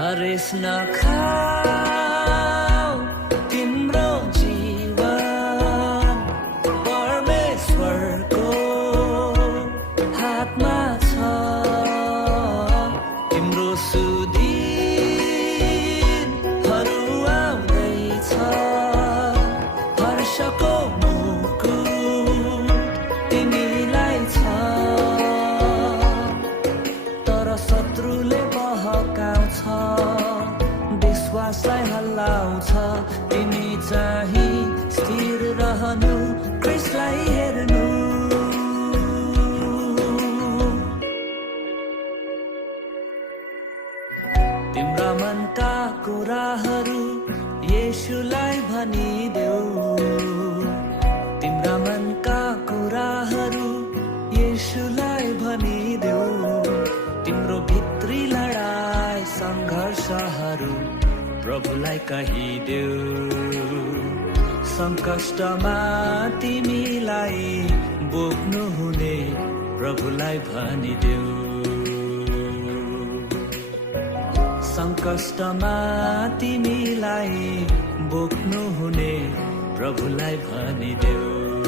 हरेस नखाऊ तिम्रो जीवन परमेश्वरको हातमा छ तिम्रो सुदिनहरू आउँदैछ हर्षको मुकुट तिमीलाई छ तर शत्रुले बहकाउँछ विश्वासलाई हल्लाउँछ तिमी चाहिँ स्थिर रहनु क्रिस्टलाई हेर्नु तिम्रा मनका कुराहरू येशूलाई भनिदेऊ तिम्रा मनका कुराहरू येशूलाई भनिदेऊ तिम्रो भित्री लडाई सङ्घर्षहरू प्रभुलाई कहिदेऊ सङ्कष्टमा तिमीलाई बोक्नु हुने प्रभुलाई भनिदेऊ सङ्कष्टमा तिमीलाई बोक्नु हुने प्रभुलाई भनिदेऊ